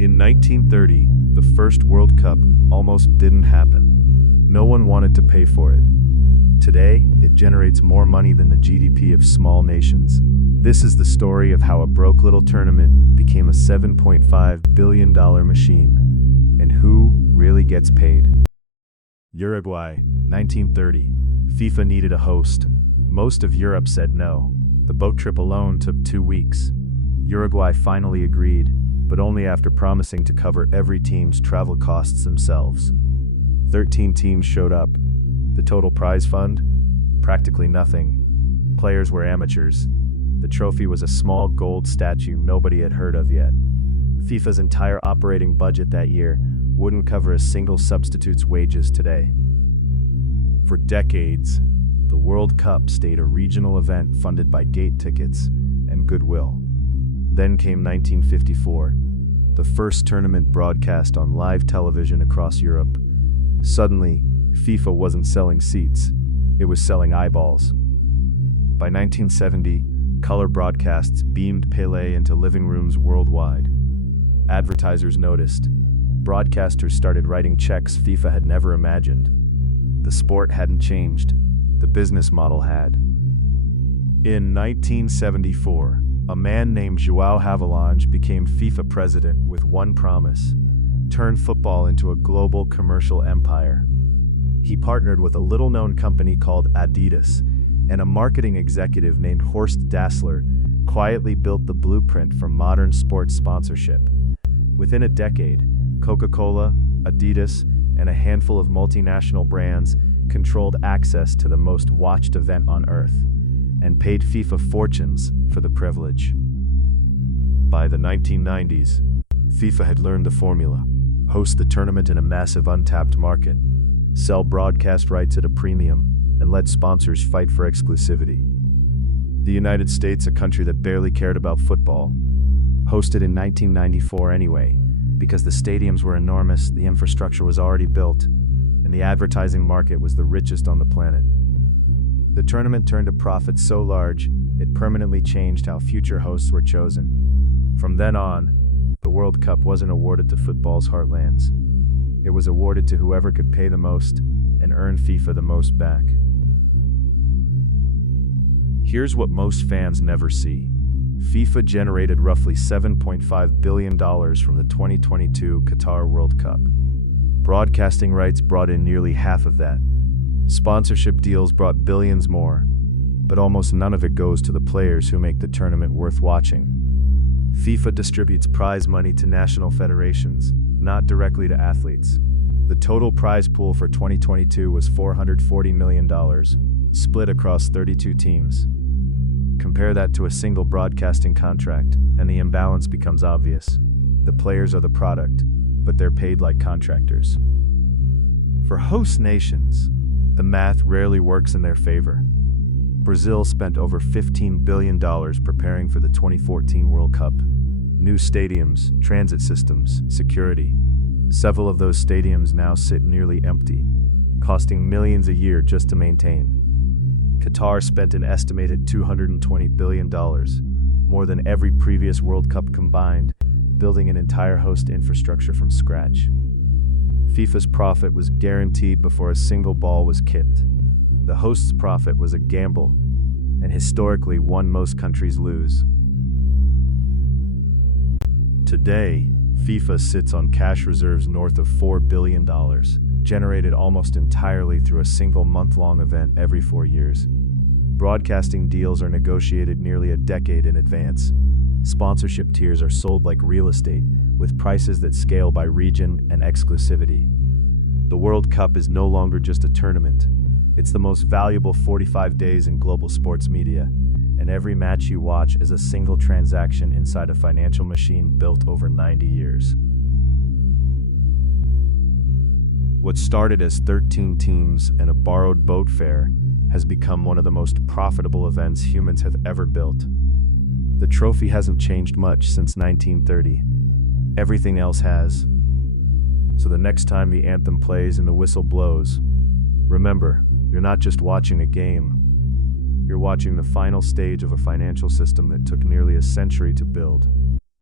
In 1930, the first World Cup almost didn't happen. No one wanted to pay for it. Today, it generates more money than the GDP of small nations. This is the story of how a broke little tournament became a $7.5 billion machine. And who really gets paid? Uruguay, 1930. FIFA needed a host. Most of Europe said no. The boat trip alone took 2 weeks. Uruguay finally agreed, but only after promising to cover every team's travel costs themselves. 13 teams showed up. The total prize fund? Practically nothing. Players were amateurs. The trophy was a small gold statue nobody had heard of yet. FIFA's entire operating budget that year wouldn't cover a single substitute's wages today. For decades, the World Cup stayed a regional event funded by gate tickets and goodwill. Then came 1954, the first tournament broadcast on live television across Europe. Suddenly, FIFA wasn't selling seats, it was selling eyeballs. By 1970, color broadcasts beamed Pelé into living rooms worldwide. Advertisers noticed. Broadcasters started writing checks FIFA had never imagined. The sport hadn't changed, the business model had. In 1974, a man named João Havelange became FIFA president with one promise: turn football into a global commercial empire. He partnered with a little-known company called Adidas, and a marketing executive named Horst Dassler quietly built the blueprint for modern sports sponsorship. Within a decade, Coca-Cola, Adidas, and a handful of multinational brands controlled access to the most watched event on Earth, and paid FIFA fortunes for the privilege. By the 1990s, FIFA had learned the formula: host the tournament in a massive untapped market, sell broadcast rights at a premium, and let sponsors fight for exclusivity. The United States, a country that barely cared about football, hosted in 1994 anyway, because the stadiums were enormous, the infrastructure was already built, and the advertising market was the richest on the planet. The tournament turned a profit so large, it permanently changed how future hosts were chosen. From then on, the World Cup wasn't awarded to football's heartlands. It was awarded to whoever could pay the most and earn FIFA the most back. Here's what most fans never see. FIFA generated roughly $7.5 billion from the 2022 Qatar World Cup. Broadcasting rights brought in nearly half of that. Sponsorship deals brought billions more, but almost none of it goes to the players who make the tournament worth watching. FIFA distributes prize money to national federations, not directly to athletes. The total prize pool for 2022 was $440 million, split across 32 teams. Compare that to a single broadcasting contract, and the imbalance becomes obvious. The players are the product, but they're paid like contractors. For host nations, the math rarely works in their favor. Brazil spent over $15 billion preparing for the 2014 World Cup. New stadiums, transit systems, security. Several of those stadiums now sit nearly empty, costing millions a year just to maintain. Qatar spent an estimated $220 billion, more than every previous World Cup combined, building an entire host infrastructure from scratch. FIFA's profit was guaranteed before a single ball was kicked. The host's profit was a gamble, and historically one most countries lose. Today, FIFA sits on cash reserves north of $4 billion, generated almost entirely through a single month-long event every 4 years. Broadcasting deals are negotiated nearly a decade in advance. Sponsorship tiers are sold like real estate, with prices that scale by region and exclusivity. The World Cup is no longer just a tournament. It's the most valuable 45 days in global sports media, and every match you watch is a single transaction inside a financial machine built over 90 years. What started as 13 teams and a borrowed boat fare has become one of the most profitable events humans have ever built. The trophy hasn't changed much since 1930. Everything else has. So the next time the anthem plays and the whistle blows, remember, you're not just watching a game. You're watching the final stage of a financial system that took nearly a century to build.